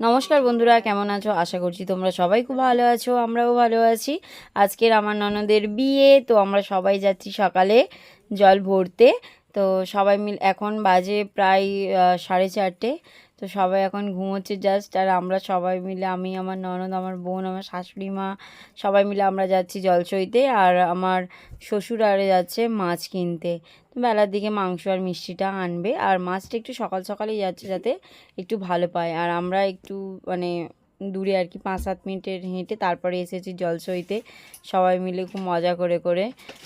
নমস্কার বন্ধুরা, কেমন আছো? আশা করছি তোমরা সবাই খুব ভালো আছো, আমরাও ভালো আছি। আজকের আমার ননদের বিয়ে, তো আমরা সবাই যাচ্ছি সকালে জল ভরতে। তো সবাই মিল এখন বাজে প্রায় সাড়ে চারটে। তো সবাই এখন ঘুমোচ্ছে জাস্ট আর আমরা সবাই মিলে, আমি, আমার ননদ, আমার বোন, আমার শাশুড়ি মা, সবাই মিলে আমরা যাচ্ছি জলসইতে, আর আমার শ্বশুর আরে যাচ্ছে মাছ কিনতে। তো বেলার দিকে মাংস আর মিষ্টিটা আনবে, আর মাছটা একটু সকাল সকালেই যাচ্ছে যাতে একটু ভালো পায়। আর আমরা একটু মানে দূরে আর কি, পাঁচ সাত মিনিটের হেঁটে তারপরে এসেছি জলসইতে। সবাই মিলে খুব মজা করে করে।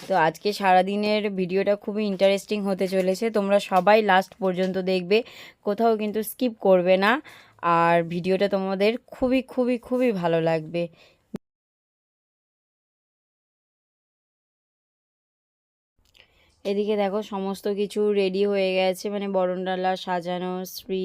তো আজকে সারাদিনের ভিডিওটা খুবই ইন্টারেস্টিং হতে চলেছে। তোমরা সবাই লাস্ট পর্যন্ত দেখবে, কোথাও কিন্তু স্কিপ করবে না। আর ভিডিওটা তোমাদের খুবই খুবই খুবই ভালো লাগবে। এদিকে দেখো সমস্ত কিছু রেডি হয়ে গেছে মানে বরণডালা সাজানো শ্রী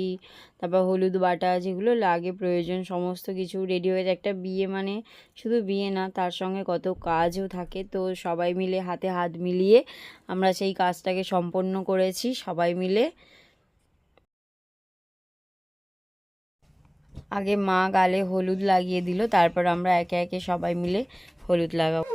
তারপর হলুদ বাটা যেগুলো লাগে প্রয়োজন, সমস্ত কিছু রেডি হয়ে যায় একটা বিয়ে মানে শুধু বিয়ে না, তার সঙ্গে কত কাজও থাকে, তো সবাই মিলে হাতে হাত মিলিয়ে আমরা সেই কাজটাকে সম্পন্ন করেছি, সবাই মিলে। আগে মা গালে হলুদ লাগিয়ে দিল, তারপর আমরা একে একে সবাই মিলে হলুদ লাগাবো।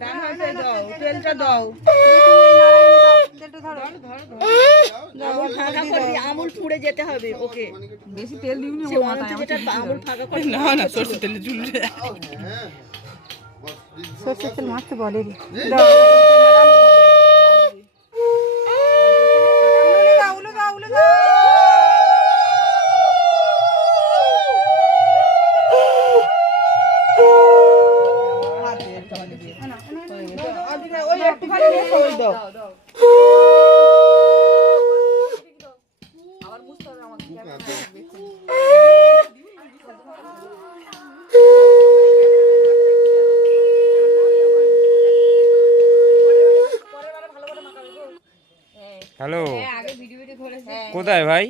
ডান হাতে দাও তেলটা দাও। আমুল পুড়ে যেতে হবে ওকে। বেশি তেল দিবনি যেটা আমুল ফাঁকা করে না না সরষে তেলে ঝুলবে। সরষের তেল মাখতে বলে রে ওই দাও হ্যালো। কোথায় ভাই?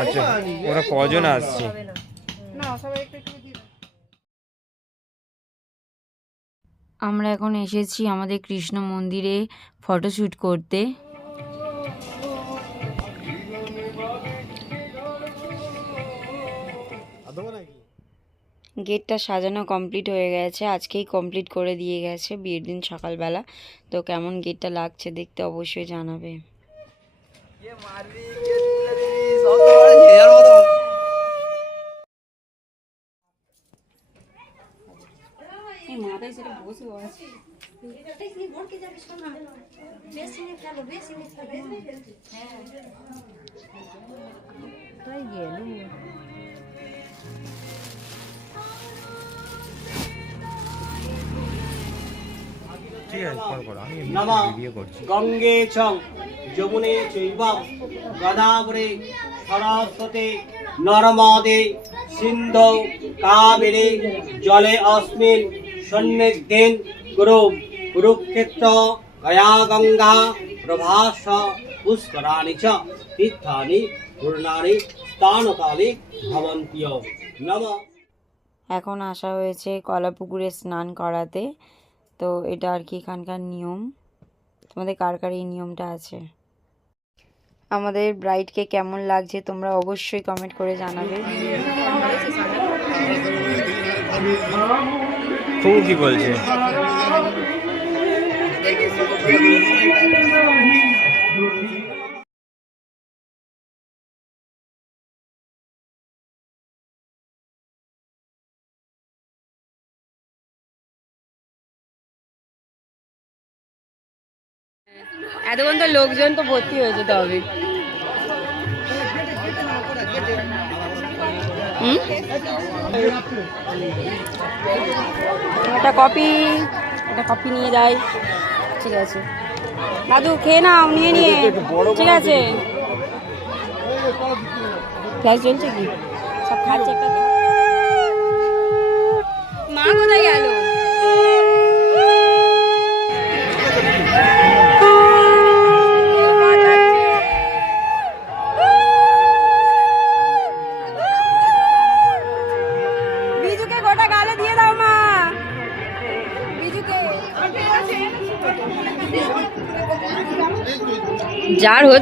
আচ্ছা ওরা কজন আসছে? আমরা এখন এসেছি আমাদের কৃষ্ণ মন্দিরে ফটোশ্যুট করতে। গেটটা সাজানো কমপ্লিট হয়ে গেছে। আজকেই কমপ্লিট করে দিয়ে গেছে বিয়ের দিন সকালবেলা। তো কেমন গেটটা লাগছে দেখতে অবশ্যই জানাবে। ঠিক আছে করো করো আমি নমঃ ভিডিও করছি। গঙ্গে চ যমুনে চৈব গদাবরে সরস্বতে নর্মদে সিন্ধৌ কাবেরে জলে অস্মিন সন্নিধিন গুরু কুরুক্ষেত্র গয়া গঙ্গা, প্রভাস, পুষ্করাণি তীর্থানি পূর্ণানি স্থানকালে ভবন্তীয়। নমঃ। এখন আসা হয়েছে কলাপুকুরে স্নান করাতে। তো এটা আর কি এখানকার নিয়ম? তোমাদের কার কার এই নিয়মটা আছে? আমাদের ব্রাইডকে কেমন লাগছে তোমরা অবশ্যই কমেন্ট করে জানাবে। ফুল কি বলছে? এতক্ষণ তো লোকজন তো ভর্তি হয়েছে তবে। একটা কপি একটা কপি নিয়ে যাই। ঠিক আছে। দাদু, খেয়ে নাও, নিয়ে নিয়ে। ঠিক আছে। ক্লাস চলছে কি? সব খাচ্ছে মা কোথায় গেল?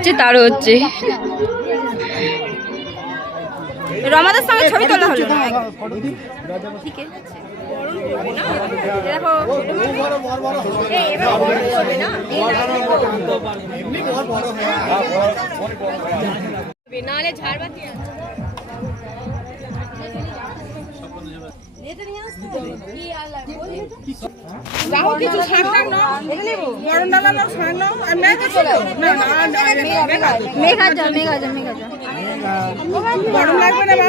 হচ্ছে তার হচ্ছে। রমাদের সঙ্গে ছবি তোলা হলো না? রাহু কিছু নাও না। মরণ ডালা নাও নাও। আর মেঘা ছিল না না মেঘা যা মেঘা যা মেঘা যা গরম লাগবে না মা?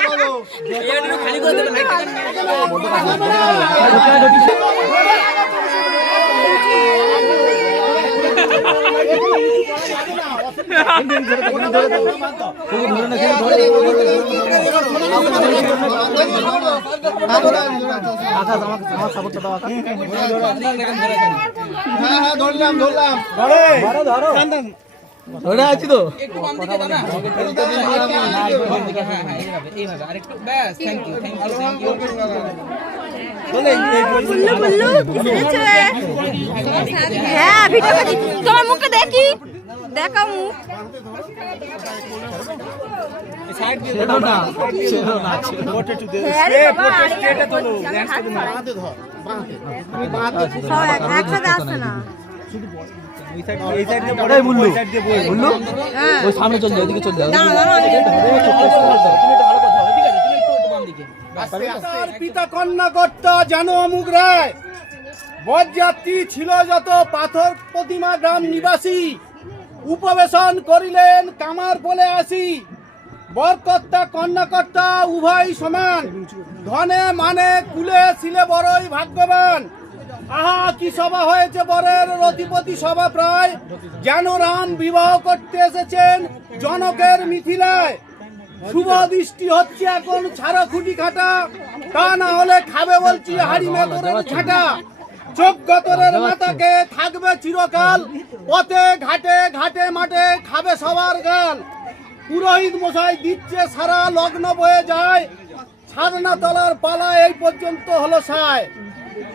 বুল্লু বুল্লু কিসেছে হ্যাঁ ভিডিও করছি তোমার মুখে দেখি দেখাও মুখ হ্যাঁ রে বাবা, আরে বলছি, আমি হাত বাড়াই। সব এক- একসাথে আসছে না পিতা কন্যা কর্তা জানো অমুক রায়। বরযাত্রী ছিল যত পাথর প্রতিমা গ্রাম নিবাসী। উপবেশন করিলেন কামার বলে আসি। বরকর্তা কন্যাকর্তা উভয় সমান। ধনে মানে কুলে ছিলে বড়ই ভাগ্যবান। আহা, কি সভা হয়েছে বরের রতিপতি সভা প্রায়? যেন রাম বিবাহ করতে এসেছেন জনকের মিথিলায়। শুভ দৃষ্টি হচ্ছে এখন ছাড়া খুঁটি। খাটা তা না হলে খাবে বলছি হাড়ি মেতরের ছাটা যোগ্যতরের মাতাকে থাকবে চিরকাল। পথে, ঘাটে ঘাটে, মাঠে খাবে সবার গাল। পুরোহিত মশাই দিচ্ছে সারা লগ্ন বয়ে যায়। ছাদনা তলার পালা এই পর্যন্ত হলো সায়।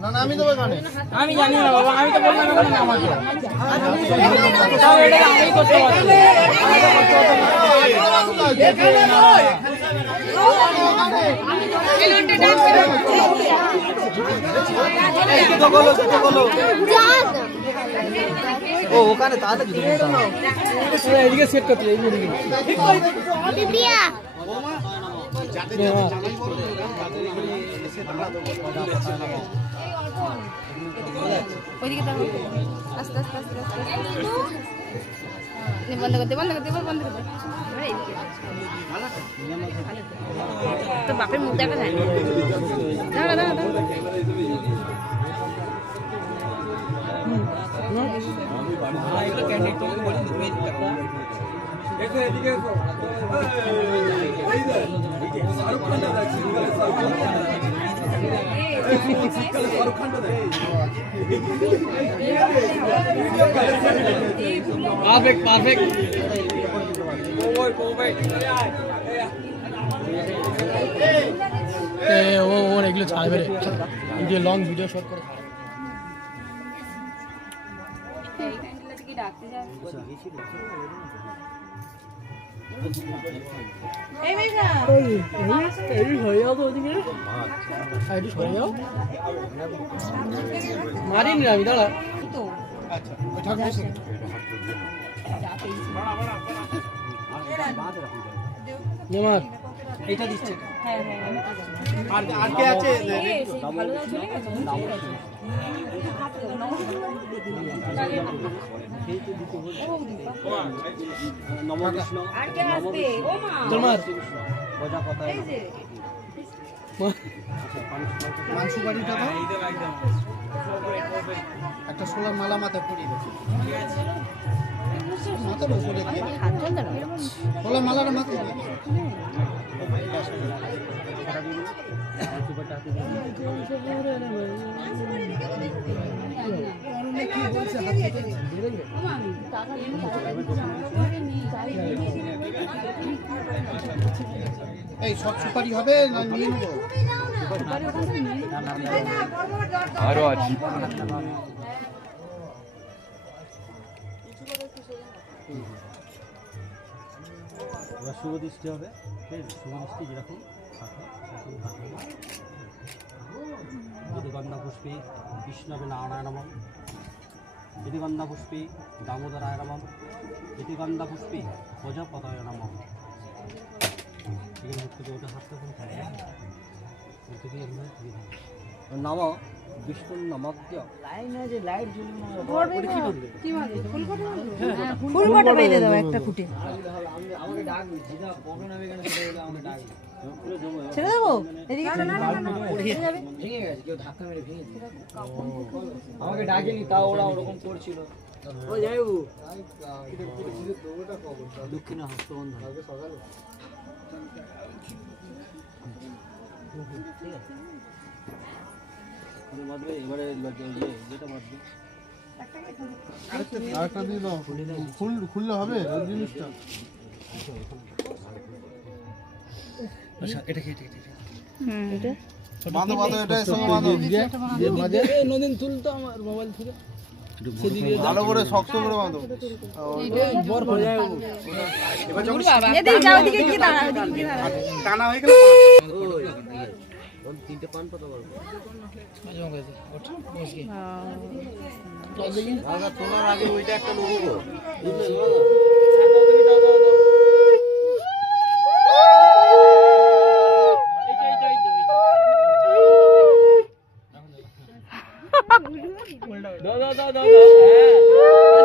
না না আমি দেবো এখানে আমি জানি না বাবা আমি তো বললাম এখন নামাজে তাও এটাকে আমি করতে পারছি এখানে নয় ও ওখানে তাহলে এদিকে সেট করতে। আস্তে আস্তে আস্তে আস্তে আস্তে। নে, বন্ধ করতে বন্ধ করতে বন্ধ করতে এইদিকে। বাপের মুখ দেখা যায় না। দাঁড়া দাঁড়া দাঁড়া। পারফেক্ট পারফেক্ট ও ওর এগুলো ছাড়বে রে। ভিডিও লং ভিডিও শট করে এই হয়ে যাও তো ওদিকে সাইডে সরে যাও মারিনি আমি দাঁড়া নেমার এইটা দিচ্ছে আর আর কে আছে একটা সোলার মালা মাথা পরিয়ে মাথার উপরে সোলার দিয়ে দাও। এই সব সুপারি হবে না নিয়ে নেব? আরও আছে। এবার শুভ দৃষ্টি হবে, ঠিক আছে? শুভ দৃষ্টি যেরকম থাকে, সেরকম থাকবে না। পুষ্পে বিষ্ণবে নারায়ণম যদি গন্ধা পুষ্পে দামোদরায় নমম যদি গন্ধা পুষ্পে প্রজাপতায় নম হাতটা করে থাকে দিয়ে এভাবে দিয়ে দেবে। আমাকে ডাকেনি তাও ওরা ওরকম করছিল। দক্ষিণে হস্তবন্ধন। ঠিক আছে। ওটা এবারে ইয়ে যেটা বাঁধবে আরেকটা দিয়ে দাও ফুল খুললে হবে ওই জিনিসটা বাঁধো বাঁধো এটা এর সঙ্গে বাঁধো মাঝে নদীন তুলতো আমার মোবাইল থেকে ভালো করে শক্ত করে বাঁধো এদিকে যাও ওদিকে কি দাঁড়া ওদিকে কি টানা হয়ে গেলে তোলার আগে ওইটা একটা নেব দাও দাও দাও দাও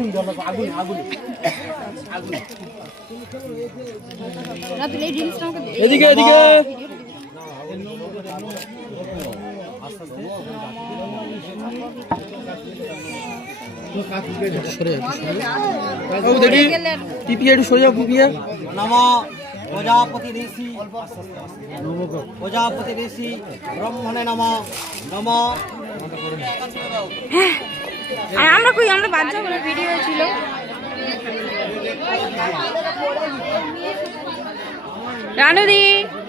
আগুন জ্বলো আগুন আগুন। না তুই এই জিনিসটা আমাকে দে। এদিকে। এদিকে দেখি। পিপিএ সরে যাও পিপিএ নম প্রজাপতি প্রজাপতি ঋষি ব্রহ্মণে নম। নম। আর আমরা কই, আমরা বাচ্চা বলে ভিডিও ছিল। রানুদি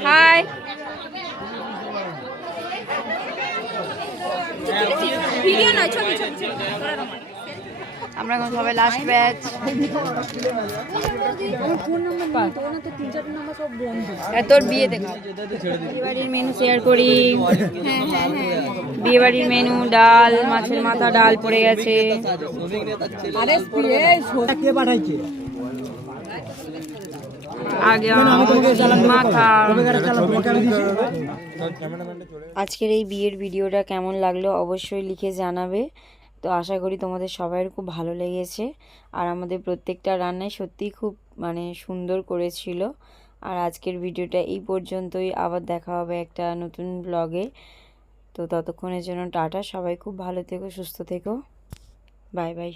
হাই ভিডিও নয়, ছবি ছবি ছবি। আমরা এখন সবাই লাস্ট ব্যাচ তোর বিয়ে দেখা। বিয়ে মেনু শেয়ার করি। বিয়ে বাড়ির মেনু ডাল মাছের মাথা ডাল পড়ে গেছে। আগে মাথা। আজকের এই বিয়ের ভিডিওটা কেমন লাগল অবশ্যই লিখে জানাবে। তো আশা করি তোমাদের সবাইয়ের খুব ভালো লেগেছে। আর আমাদের প্রত্যেকটা রান্নায় সত্যিই খুব মানে সুন্দর করেছিল। আর আজকের ভিডিওটা এই পর্যন্তই। আবার দেখা হবে একটা নতুন ব্লগে তো ততক্ষণের জন্য টাটা। সবাই খুব ভালো থেকো, সুস্থ থেকো। Bye bye.